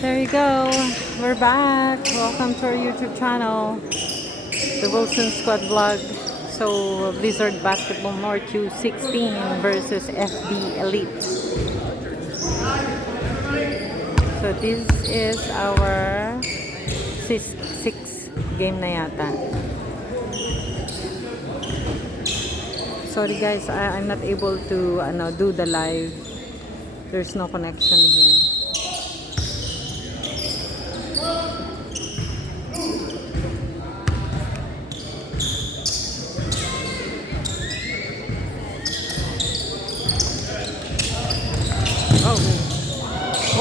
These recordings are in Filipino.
There you go. We're back. Welcome to our YouTube channel, the Wilson Squad Vlog. So, Blizzard Basketball North u16 versus FB Elite. So, this is our sixth game na yata. Sorry guys, I'm not able to do the live. There's no connection here.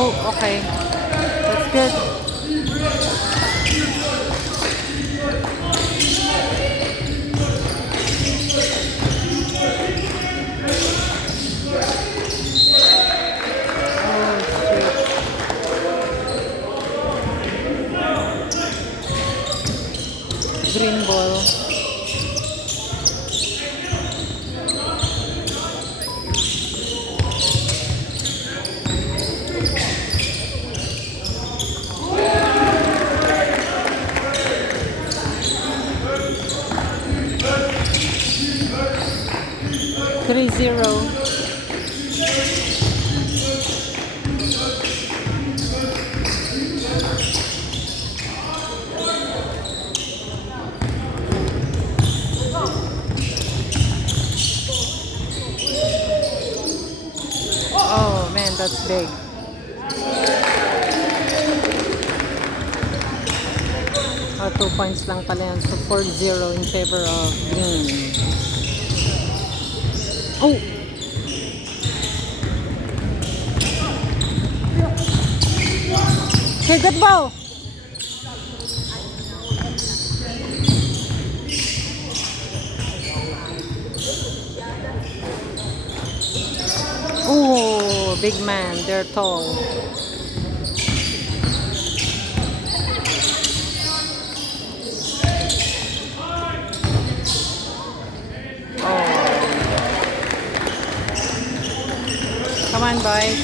Oh, okay. That's good. Green ball. Three zero. Oh man, that's big. 2 points lang pala yan. So 4-0 in favor of green. Oh! Okay, good ball! Oh, big man. They're tall. Come on, boys.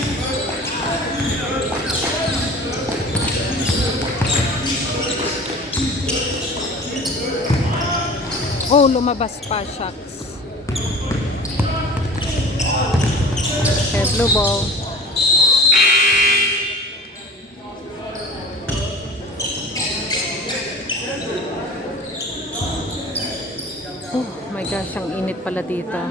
Oh, lumabas pa, shucks. Okay, blue ball. Oh my gosh, ang init pala dito.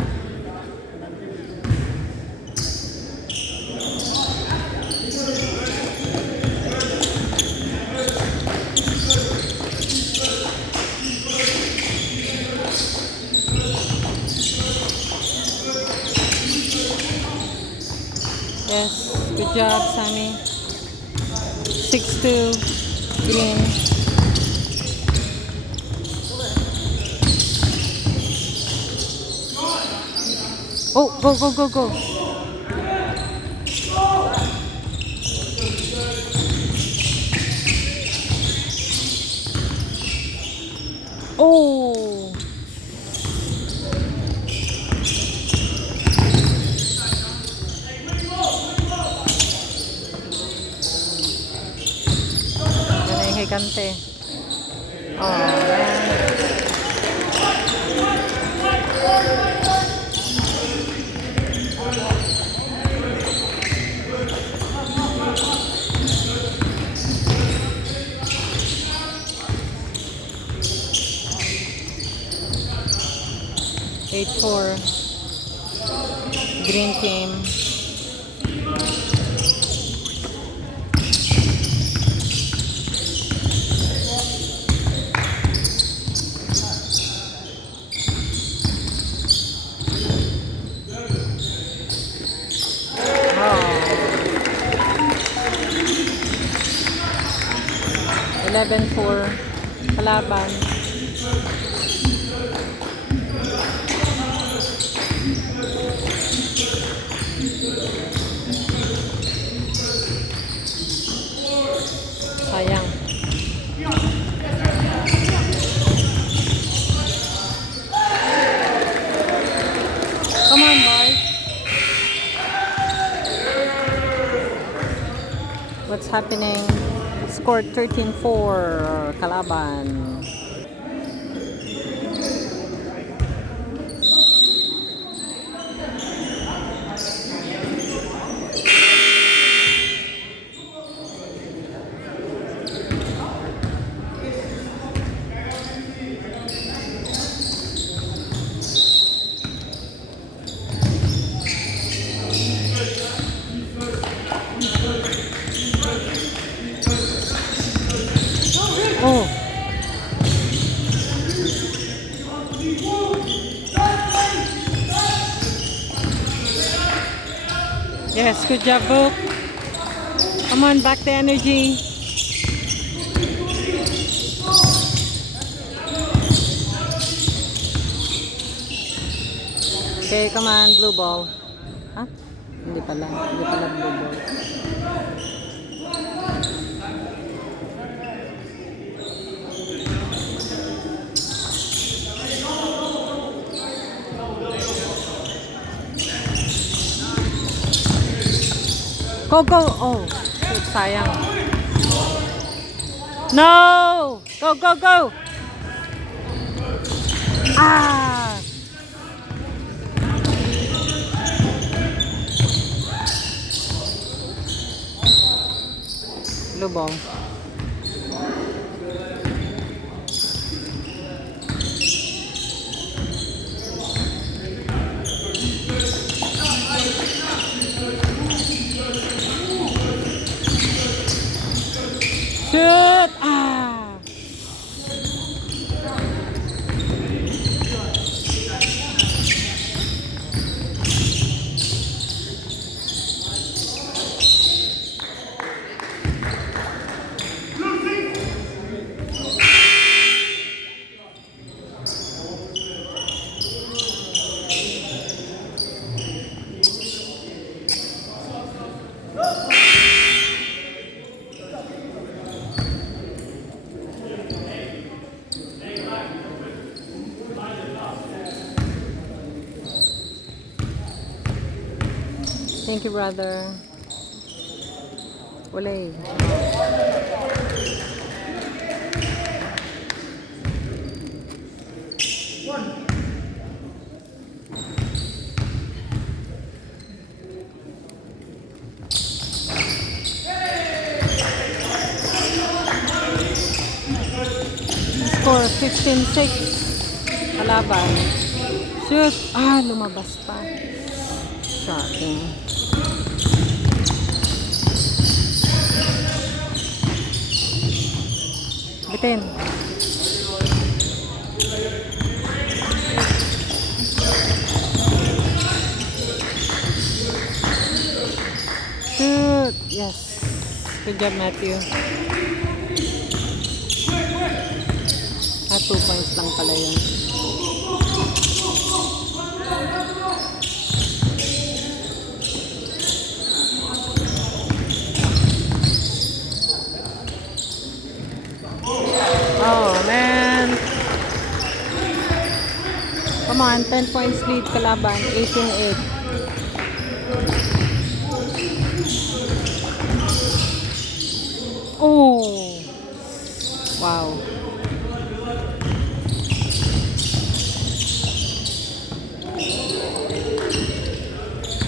Yes, good job, Sammy. 6-2, green. Oh, go, go, go, go. Oh. Higante. Oh, man. Eight four. Green team. Oh. 11-4. Kalaban. Sayang. Come on, boys. What's happening? Scored 13-4 kalaban. Oh. Yes, good job, Book. Come on, back the energy. Okay, come on, blue ball. Ha? Hindi pala blue ball. Go, go! Oh, shoot, sayang. No! Go, go, go! Ah! Blue ball. Shoot! Ah! Thank you, brother. Ulay. Score 15-6 kalaban. Shoot! Ah, lumabas pa. Shocking. Bitin. Shoot! Yes. Good job, Matthew. 2 points lang pala yun. Oh, man. Come on, 10 points lead kalaban, 18-8. Oh! Wow.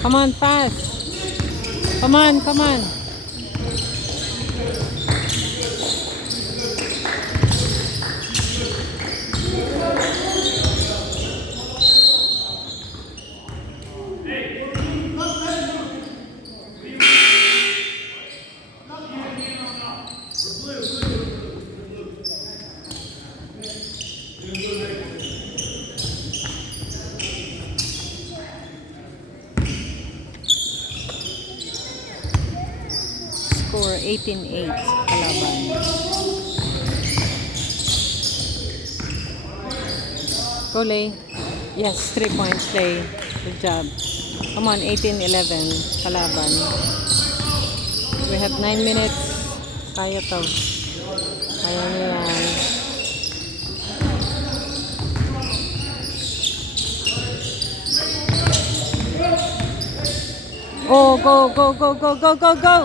Come on, fast. Come on, come on. Score 18-8 kalaban. Go, Lay. Yes, 3 points, Lay. Good job. Come on, 18-11 kalaban. We have 9 minutes. Kaya to. Kaya niyo yan. Oh, go, go, go, go, go, go, go!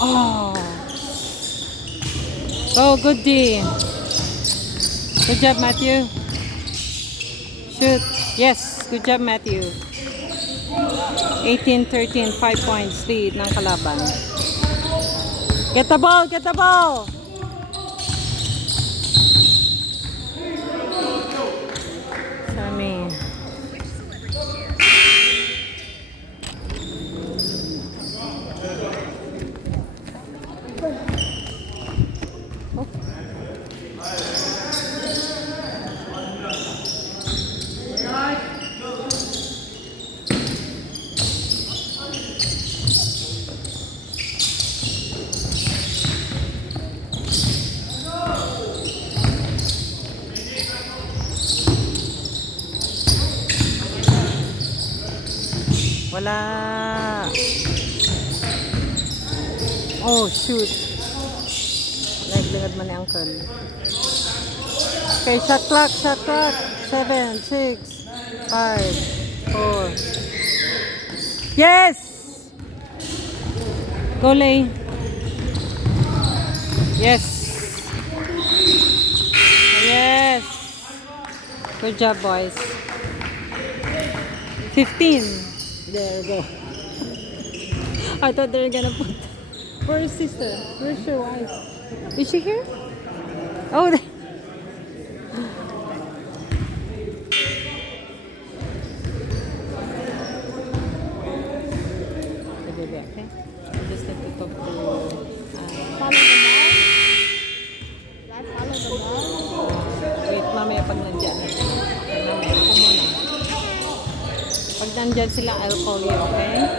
Oh. Oh, good D. Good job, Matthew. Shoot. Yes, good job, Matthew. 18-13, 5 points lead ng kalaban. Get the ball, get the ball. Sammy. Wala. Oh, shoot. Naglingad man ni Uncle. Okay, shot clock, shot clock. 7, 6, 5, 4. Yes! Go, Lay. Yes. Yes. Good job, boys. 15. There we go. I thought they were gonna put. Where's sister? Where's your wife? Is she here? Oh, there. Okay. I just have to talk to. Follow the ball. Let's follow the ball. Wait, mamaya pag nandyan. Mamaya ako muna. Pag nandyan sila, I'll call you, okay?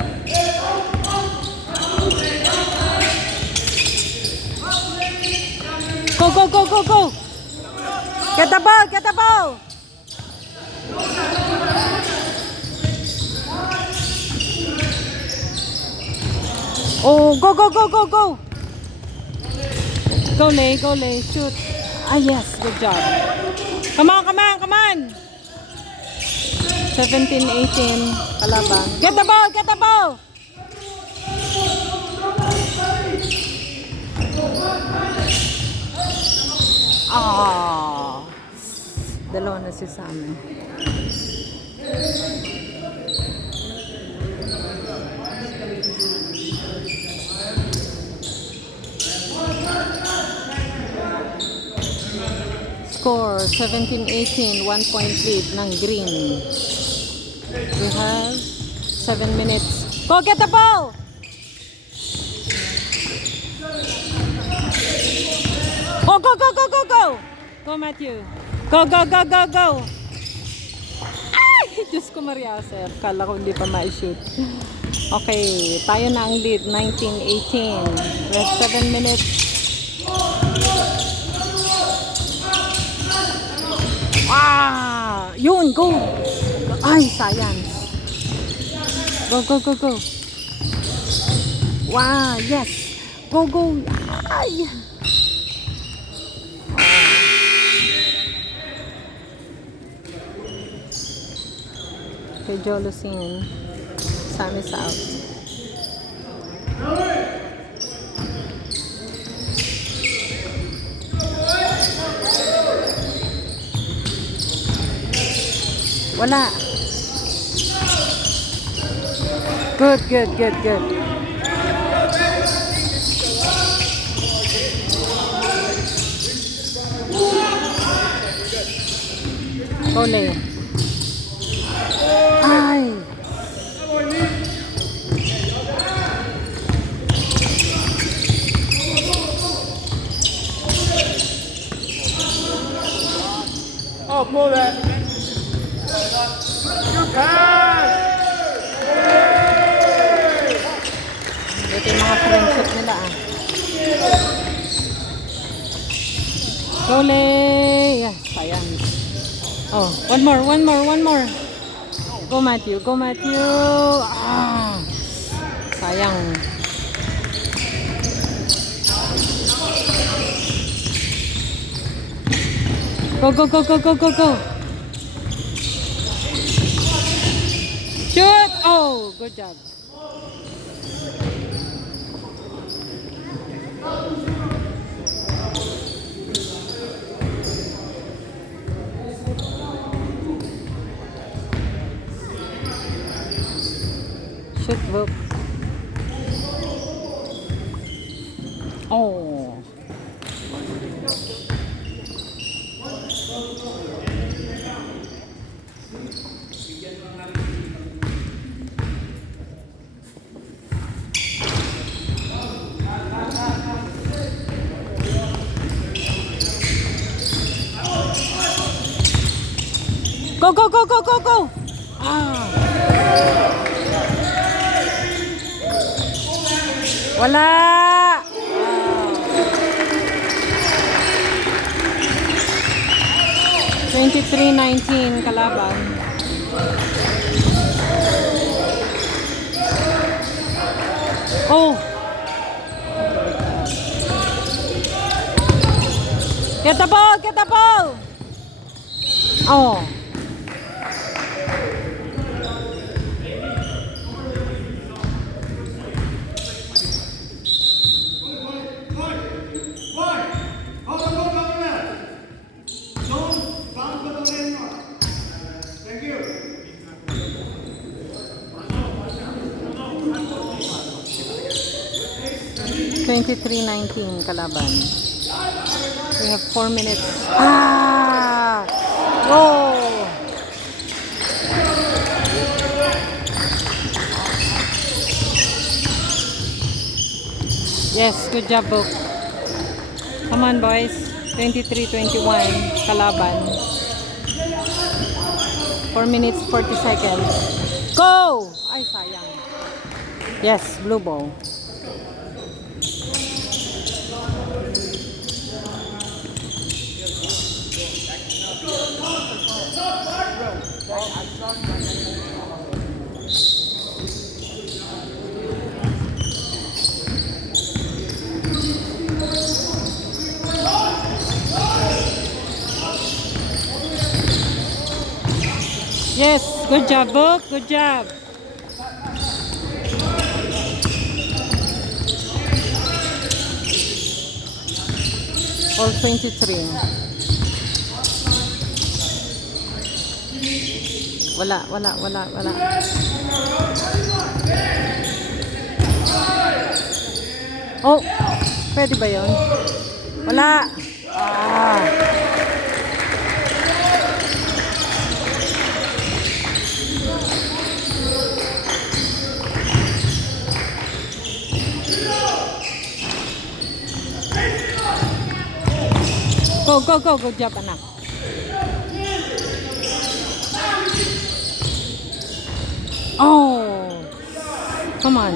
Go, go, go, go, go! Get the ball, get the ball! Oh, go, go, go, go, go! Go, Lay, shoot. Ah, yes, good job. Come on, come on, come on! 17-18, kalaban. Get the ball, get the ball! Ah, dalawa na si Sam. Score 17-18, 1 point lead ng green. We have 7 minutes. Go get the ball! Oh, go, go, go, go, go! Go, Matthew. Go, go, go, go, go! Ay! Diyos ko, Maria, sir. Kala ko hindi pa ma-shoot. Okay, tayo na ang lead. 19-18. We have 7 minutes. Ah! Yun, go! Ay, sayang. Go, go, go, go. Wow, yes. Go, go. Ay! Okay, Jolocene. Sam is out. Wala. Good, good, good, good. Ole. Ay. Oh, pull that. Good pass. Ito yung mga friendship nila ah. Ole. Yes, sayang. Oh, one more, one more, one more. Go Matthew, go Matthew. Ah, sayang. Go, go, go, go, go, go, go. Shoot! Oh, good job. Whoop. Oh. Go, go, go, go, go, go! Ah. Wala! Ah. 23-19 kalaban. Oh! Get the ball! Get the ball! Oh! Thank you. 23-19 kalaban. We have 4 minutes. Ah! Go! Yes, good job, Book. Come on, boys. 23-21 kalaban. 4 minutes 40 seconds. Go! Ay, sayang. Yes, blue ball. Yes, good job, Book. Good job. All 23. Wala. Oh, pwede ba yun? Wala. Ah. Go, go, go. Good job, anak. Oh, come on.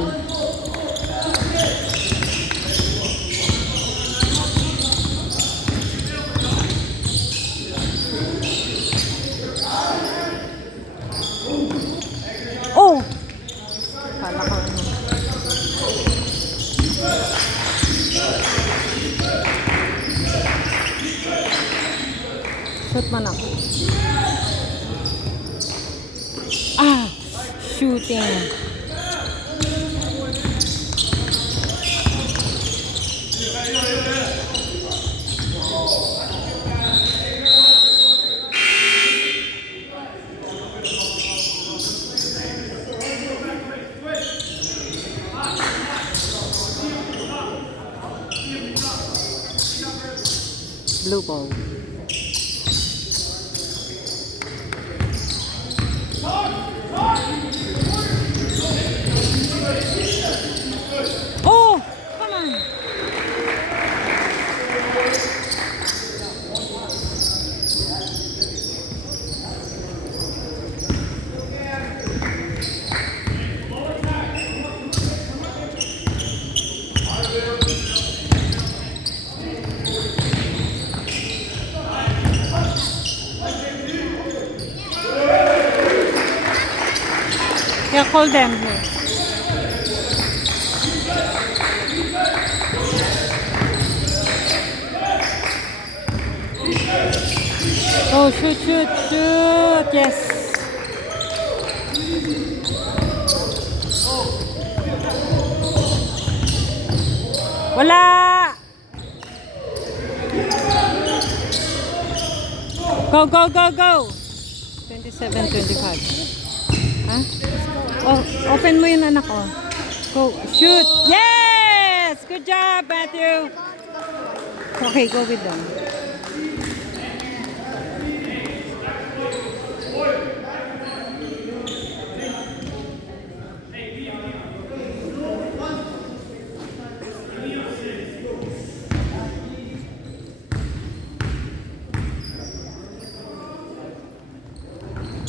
Oh! Kala ko ano. Shoot man ako. Ah! Shooting. Blue ball. Oh, come on. Yeah, call them here. Oh, shoot, shoot, shoot. Yes. Wala. Go, go, go, go. 27-25. Huh? Oh, open mo yun, anak ko. Go, shoot! Yes! Good job, Matthew! Okay, go with them.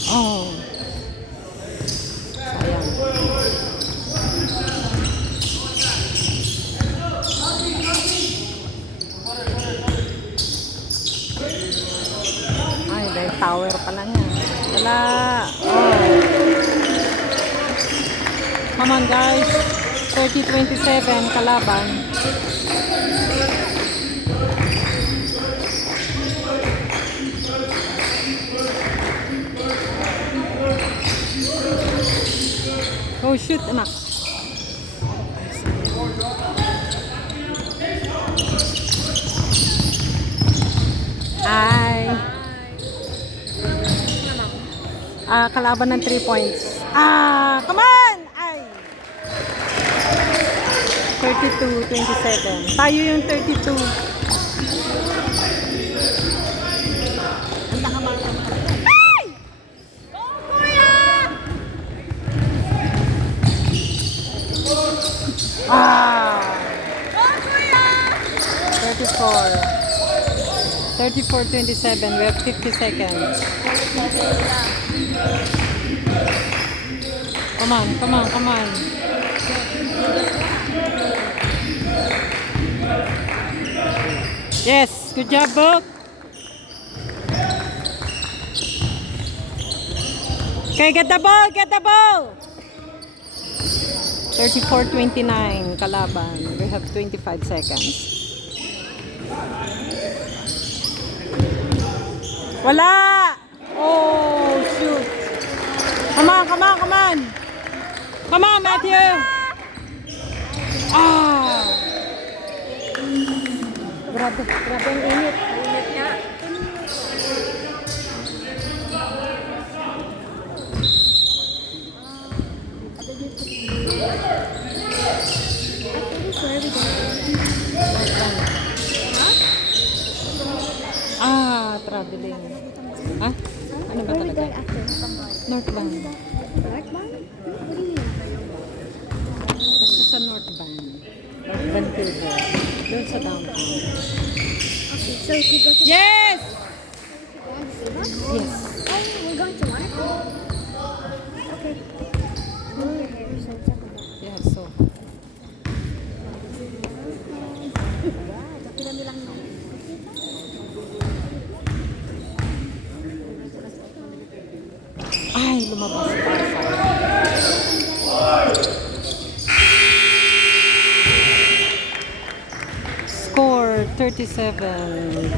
Oh. Sayang. Ay, dahil tower pa lang yan. Wala. Oh. Come on, guys. 30-27 kalaban. Oh, shoot, anak. Hi. Kalaban ng 3 points. Come on! Ay. 32-27. Tayo yung 32. Ah! 34-27. We have 50 seconds. Come on, come on, come on. Yes, good job, Book. Okay, get the ball, get the ball. 34-29 kalaban. We have 25 seconds. Wala! Oh, shoot. Come on, come on, come on. Come on, Matthew. Grabe, grabe ang init. Init nga. Traveling. Ha? Ano ba talaga? Northbound. Northbound? What do you mean? Basta sa Northbound. North Vancouver. Doon sa downtown. Okay, so we go to... Yes! Yes. Oh, we're going to Monaco? Okay. Move your hair so it's up a bit. Yes, so. Wow, dami lang na. Ay, lumabas pa. Score 37-31.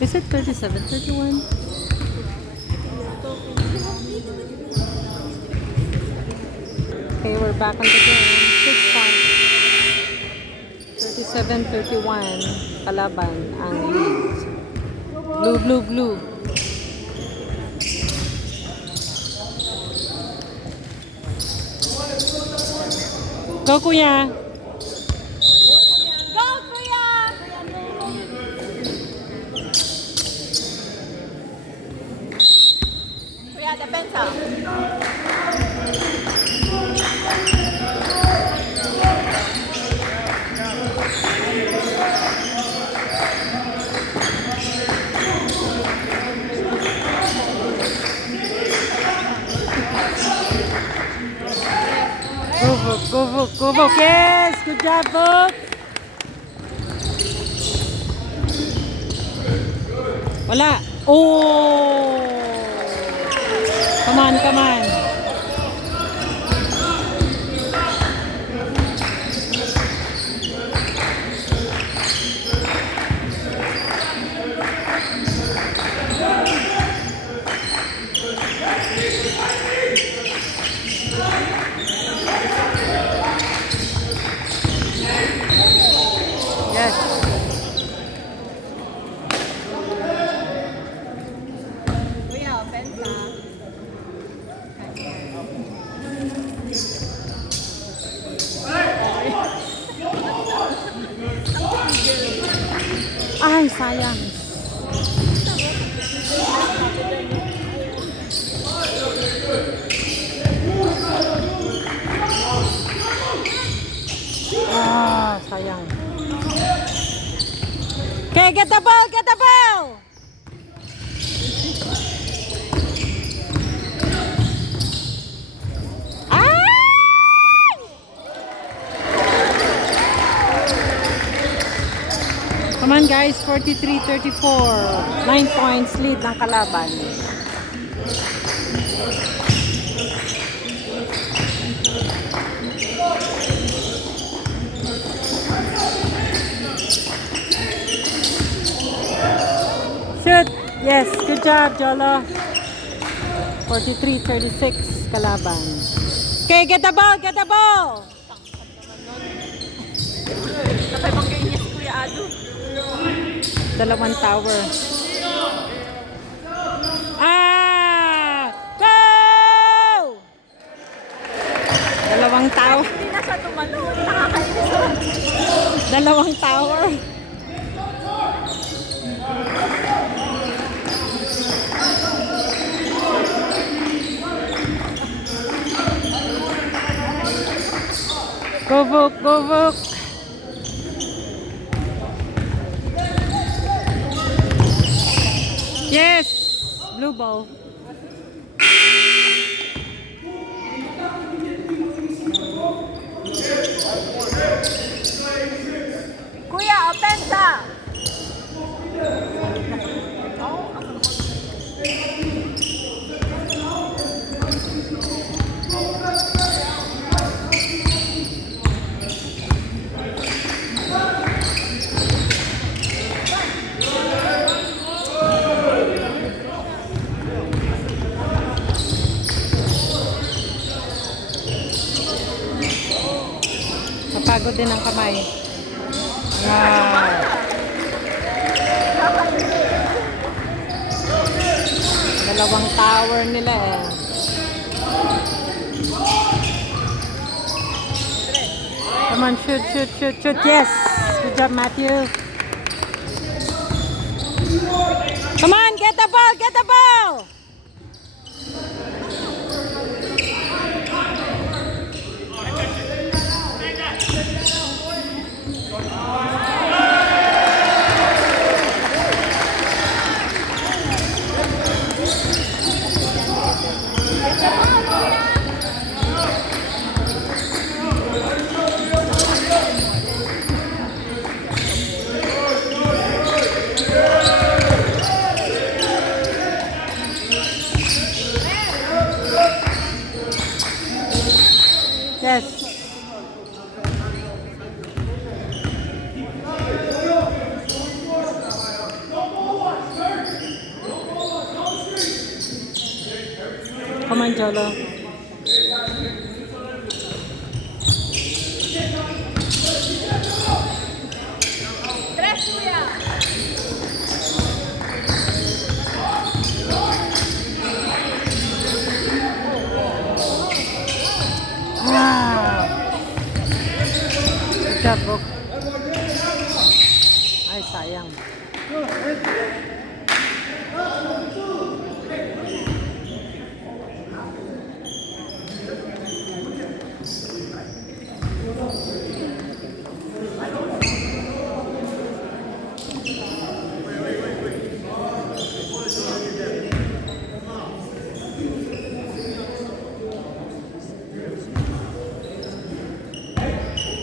Is it 37-31? Okay, we're back on the game. 6 points. 37-31. Kalaban ang lead. Blue, blue, blue. Go, Kuya! Go, Kuya! Kuya, depensa. Go, Book, go, Book, go, Book. Yes! Good job, Book! Wala. Oh! Come on, come on. Yes. Kuya, open ka. Ay, sayang. Ah, sayang. Okay, get the ball, get the ball! Come on guys, 43-34. 9 points lead ng kalaban. Shoot! Yes, good job, Jolo. 43-36 kalaban. Okay, get the ball, get the ball! Sabay bang ganyan si Kuya Ado? Dalawang tower. Ah! Go! Dalawang tower. Hindi na siya tumalon. Nakakainis. Dalawang tower. Go Vuk, go Vuk. Yes, blue ball. Kuya, opensa! Napagod din ang kamay. Wow. Dalawang tower nila eh. Come on, shoot, shoot, shoot, shoot. Yes! Good job, Matthew. Come on, get the ball, get the ball! Yes. Come on, Jolo. Tres, Kuya! Wow. Good job, Vuk. Ay, sayang.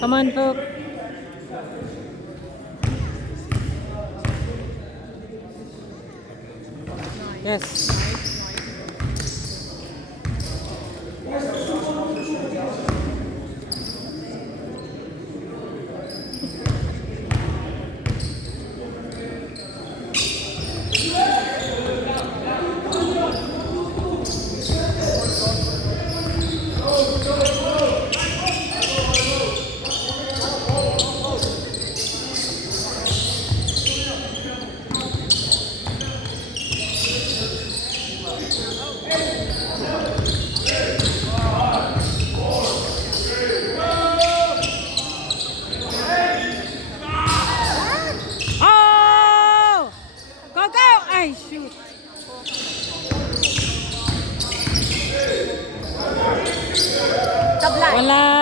Come on, Vuk. Yes. Wala.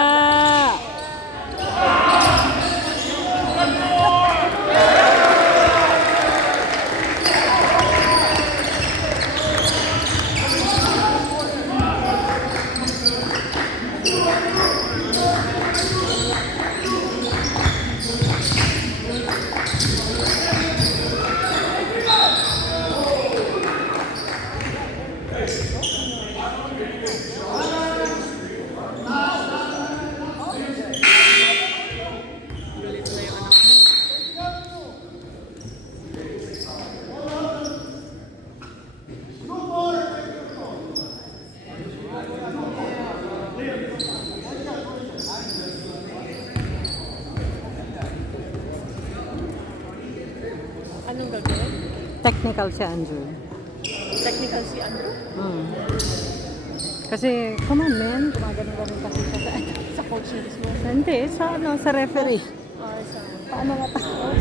Anong gagawin? Technical siya, Andrew. Technical si Andrew? Kasi, come on, man. Gumagano-gano kasi siya sa, Sa coach niya mismo. hindi, sa referee. Sa... Paano nga tao?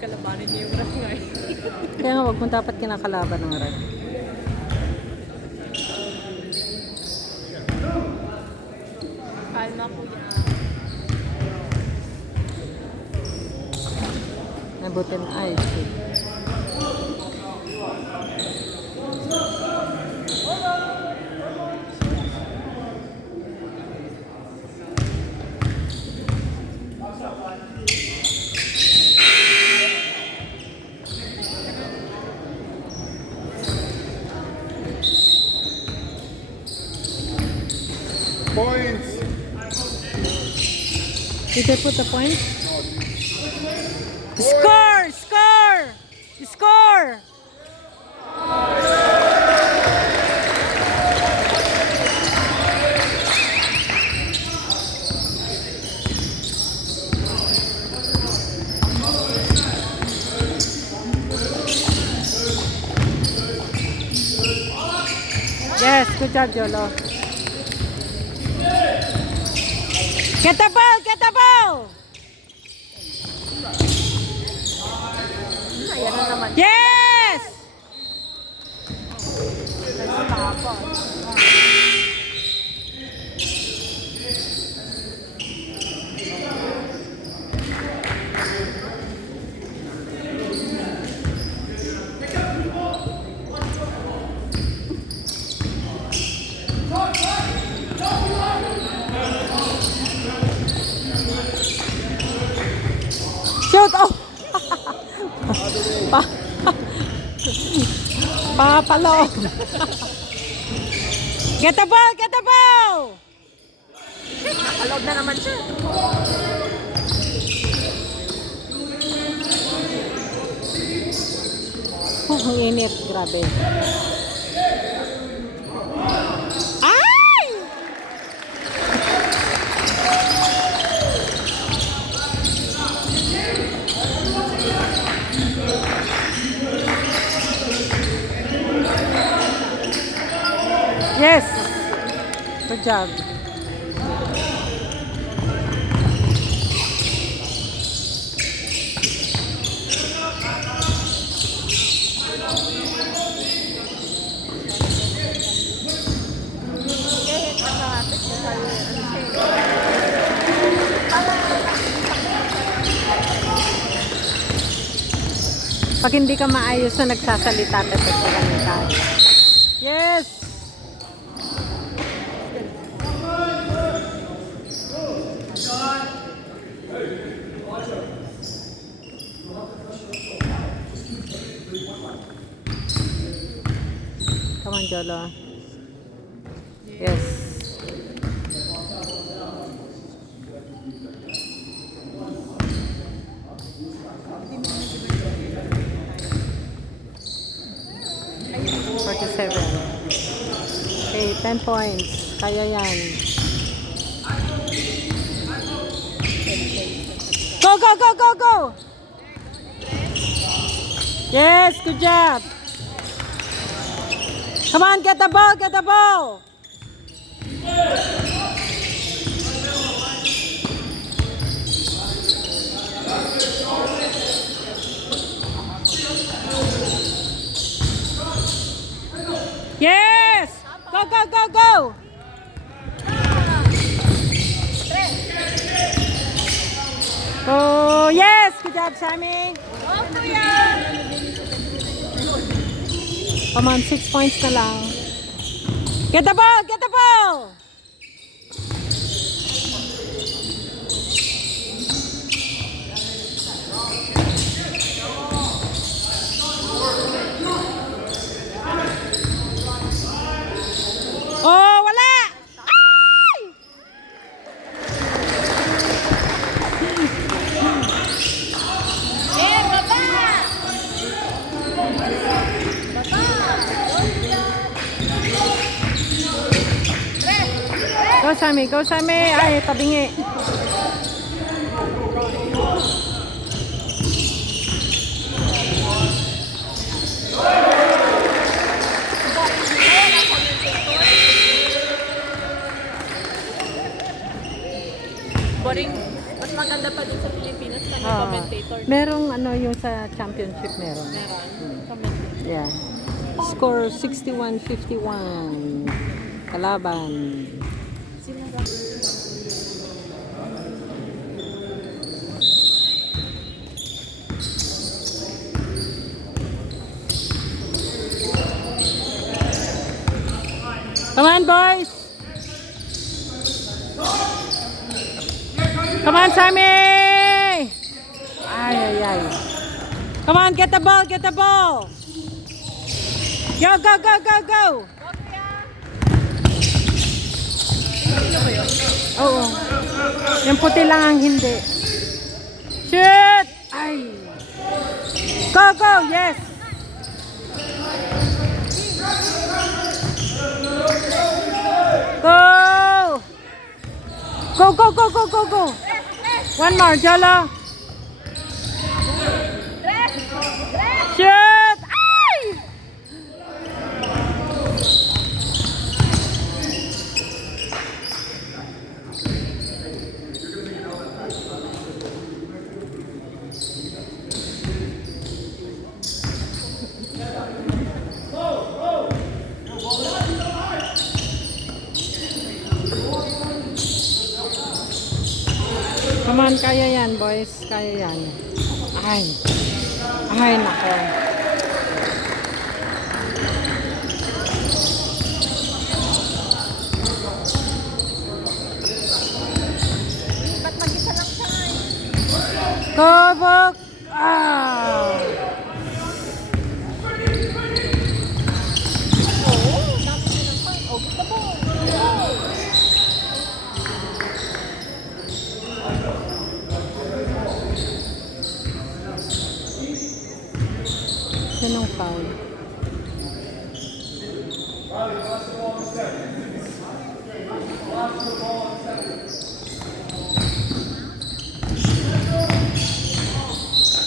Kalabanin niya yung ref nga eh. Kaya nga, wag mo dapat kinakalaban ng ref. Kalma po yan. Nabutin ay, shit. Points. Did they put the point? Score! Score! Score! Yes, good job, Jolo. Get the ball! Get the ball! Ayan na naman. Yes! Shoot! Oh! Papalo! Get the ball! Get the ball! Nakaload na naman siya. Oh, ang init. Grabe. Ay! Yes! Good job. Kahit naka technical, ano siya Pag hindi ka maayos na nagsasalita, tepektaran ka. Yes! Come on, Jolo. Yes. Okay, 10 points. Kaya yan. Go, go, go, go, go! Yes, good job. Come on, get the ball, get the ball. go, go, go! Oh, yes! Good job, Sammy! Come on, 6 points na lang. Get the ball! Get the ball! Oh, wala! Ay! Go, Sammy! Go, Sammy! Ay, tabingi. Boring. Mas maganda pa din sa Pilipinas kami commentator. Merong ano yung sa championship meron. Meron. Commentator. Yeah. Score 61-51. Kalaban. Sino ba? Come on, boys! Come on, Sammy! Ay, ay, ay. Come on, get the ball, get the ball! Go, go, go, go, go! Oo. Yung puti lang ang hindi. Shoot! Ay! Go, go! Yes! Go! Go, go, go, go, go, go! One more, Jolo! Shoot! Ay! Come on, kaya yan, boys. Kaya yan. Ay. Ay, nako. Ba't mag-isa lang siya nga eh? Kabak! Ah! Oo, dami din ang pan. Oh, gusto mo. Sinong foul?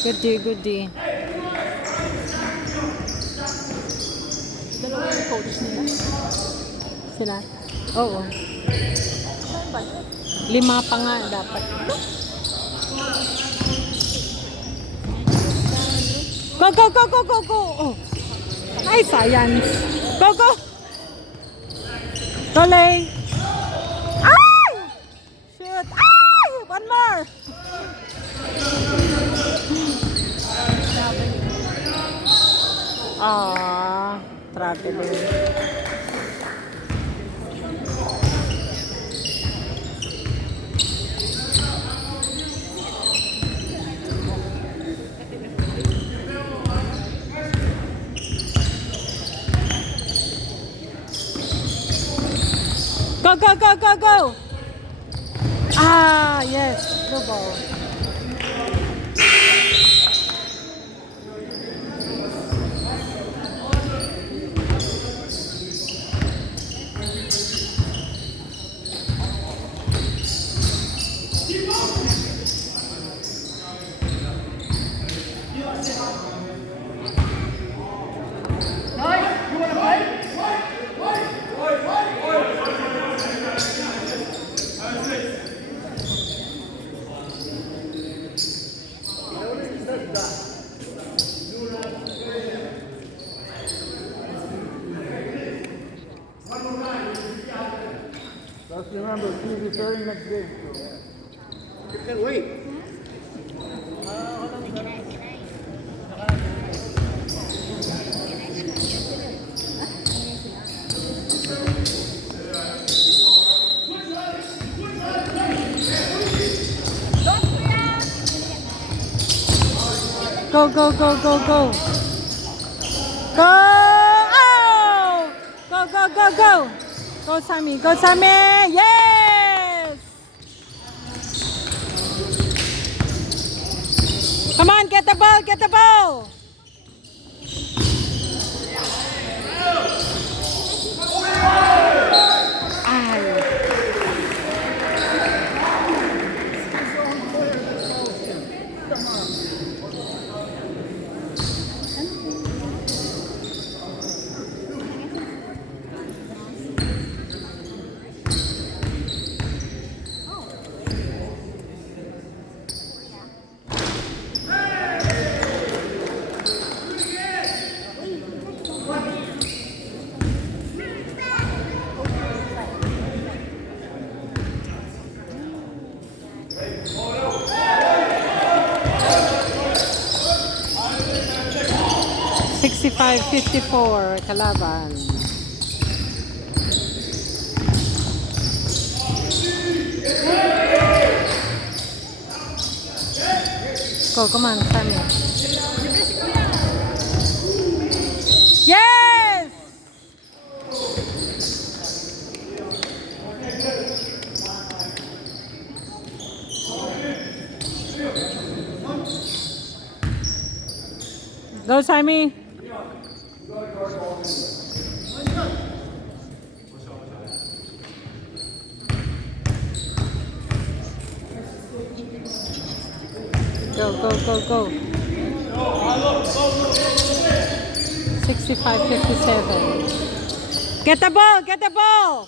Good day, good day. Dalawa yung coach nila. Sila? Oo. Saan ba? 5 pa nga dapat. Go, go, go, go, go, go! Oh. Ay, science! Go, go! Tolay! Ay! Shoot! Ay! One more! Ah, traveling. Go, go, go, go, go! Ah, yes, go ball. remember, he's returning next game. You can wait. Go, go, go, go, go. Go! Oh! Go, go, go, go. Go, Sammy. Go, Sammy. Yes! Come on, get the ball, get the ball. Ay. 65-54 kalaban. Go, come on, Sammy. Yes! Go, Sammy. Go, go, go, go. 65-57. Get the ball, get the ball.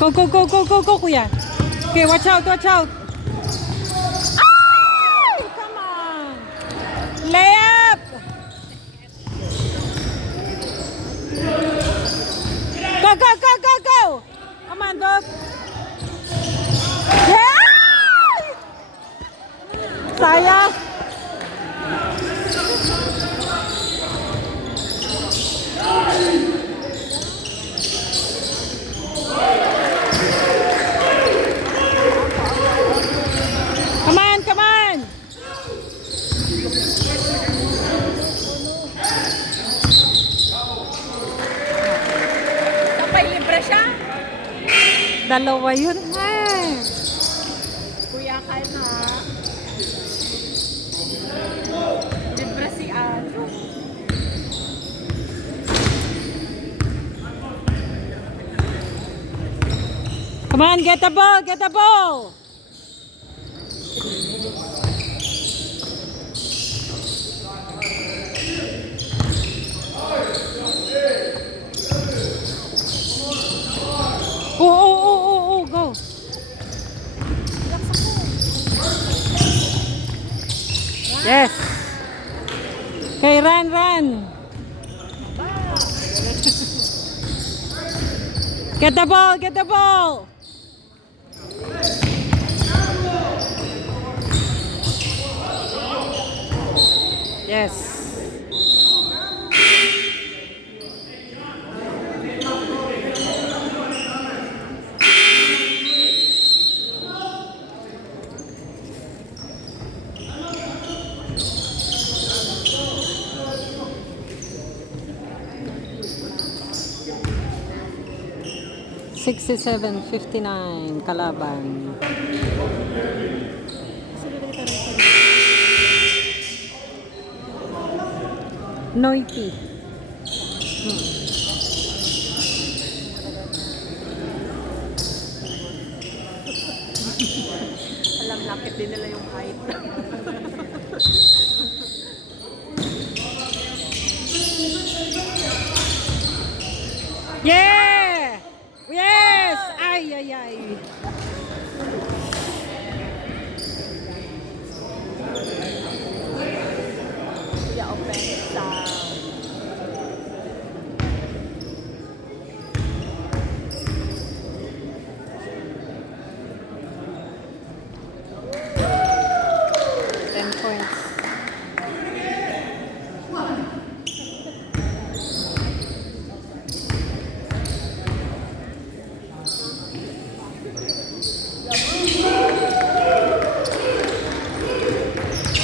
Go, go, go, go, go, go, kuya. Okay, watch out, watch out. Ay! Come on. Layup. Go, go, go, go, go. Come on, dog. Yeah! Sayang. Come on, come on. Kapay libre siya. Dalawa yun. Ay. Kuya ka na. Libre si Ano. Come on, get the ball, get the ball. Oh, oh, oh, oh, oh, go. Yes. Okay, run, run. Get the ball, get the ball. Yes. $67.59 kalaban. Noity. Alam, lapit din nila yung height. Yeah! Yes! Ay, ay, ay. Media Offensa. Points.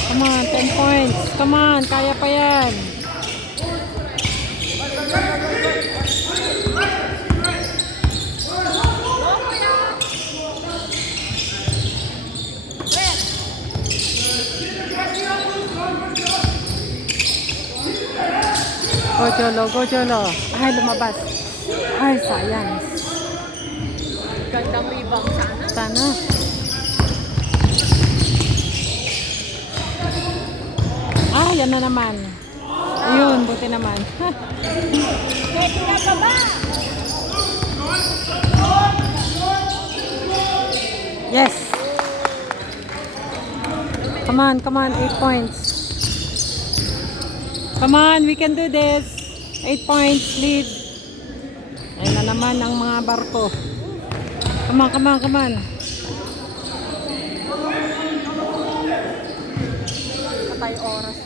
Come on, 10 points. Come on, kaya pa yan. Go Jolo, go Jolo. Ay, lumabas. Ay, sayang. Gandang rebound sana. Sana. Ah, yan na naman. Ayun, buti naman. Pwede na pa ba? Yes. Come on, 8 points. Come on, we can do this. 8 points lead. Ayun na naman ang mga barko. Come on, come on, come on. Patay oras.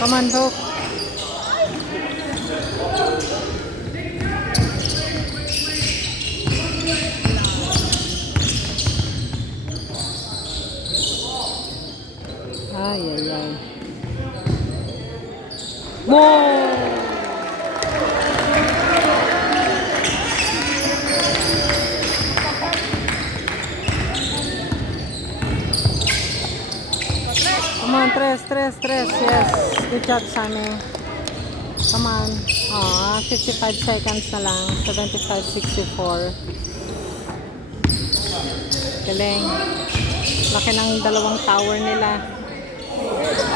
Come on, Hook. Ay, ay, ay. Wow! Come on, tres. Yes. Good job, Sammy. Come on. Aw, 55 seconds na lang. 75-64. Galing. Laki ng dalawang tower nila.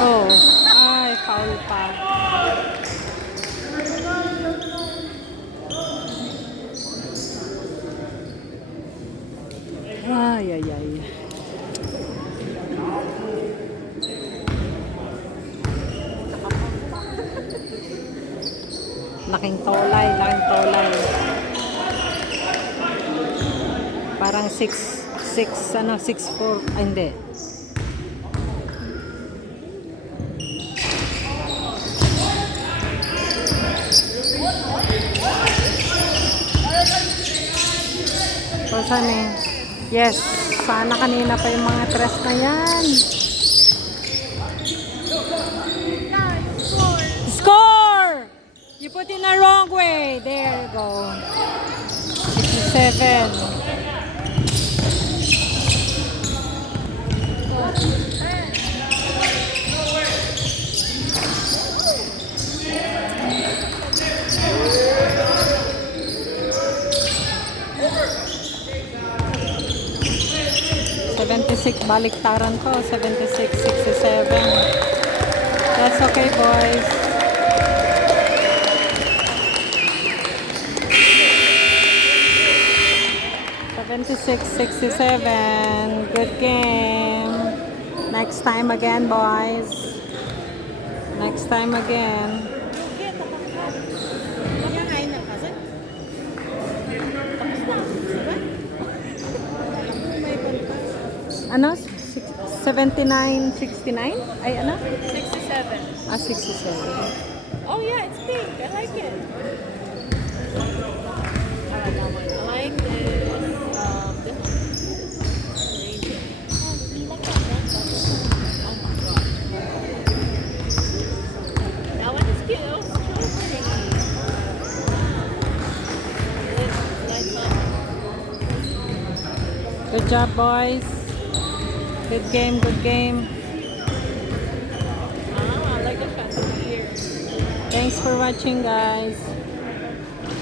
Oh. Ay, foul pa. Ay, ay, ay. Laking tolay. Parang 6'4". Ay, hindi. Sana. Yes. Sana kanina pa yung mga tres na yan. Score! You put in the wrong way. There you go. 57. Baliktaran to. 76-67. That's okay, boys. Good game. Next time again, boys. Next time again. Ano? 79-69? Ay, ano? 67. Ah, 67. Oh yeah, it's pink. I like it. I like this. This one. Oh my god. That one is cute. That was so pretty. Lights up. Good job, boys. Good game. I like the fact that we're here. Thanks for watching, guys.